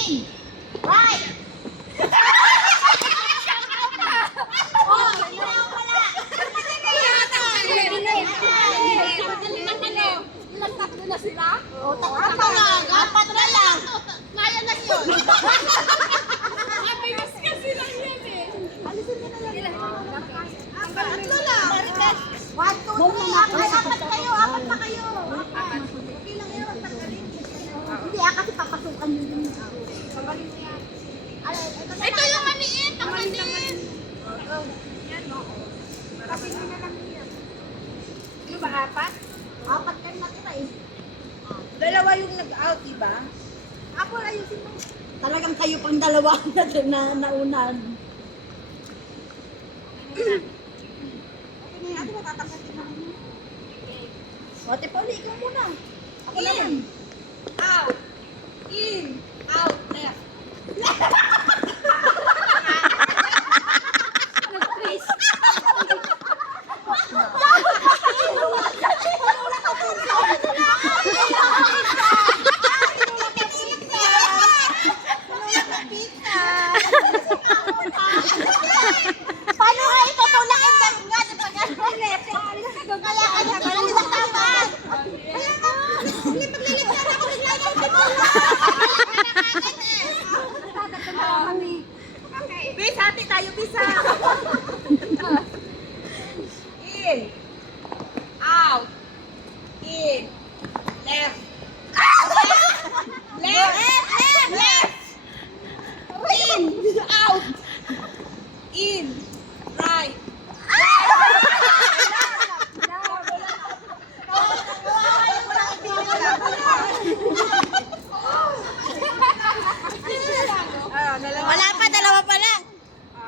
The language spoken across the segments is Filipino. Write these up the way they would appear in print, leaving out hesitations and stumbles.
In. Right. Apat na lang. Kaya lang yun. Tatlo lang. 1, 2, 3. Apat kayo. Apat pa kayo. Okay lang yun. Magtanggalin. Hindi, kasi papasukan nyo din. Tanggalin mo yan. Ito yung maniin. Tanggalin. Kapin mo na lang yan. Ano ba, apat? Apat kayo natira eh. Dalawa yung nag-out, diba? Ako, ayusin mo. Talagang kayo pang dalawa na naunan. Okay na yan. Matatanggalin na kami. Ate Pauli, ikaw muna. Ako na yan. Out. In. Out. Left. Paano nga itutulak ang ganyan? Pag-alit. Kaya ka na ba? Hindi tama. Kaya ka. Hindi paglilitan ako. Bis, hati tayo, bisa. In. Out. In. Left. Left. In. Out. In. Right. Wala pa, dalawa pa lang.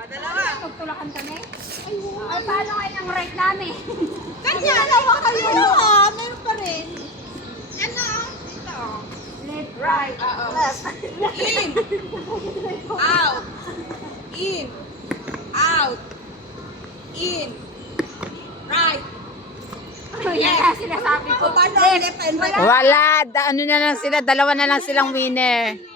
Dalawa. Magtulakan kami? Ay, paano kayo ng right namin? Kanya, dalawa kayo. Meron pa rin. Ano? Dito. Left, right. Left. In. Out. In. Out. In. Right. Yan na sinasabi ko. Paano? Left and right. Wala, ano na lang sila, dalawa na lang silang winner.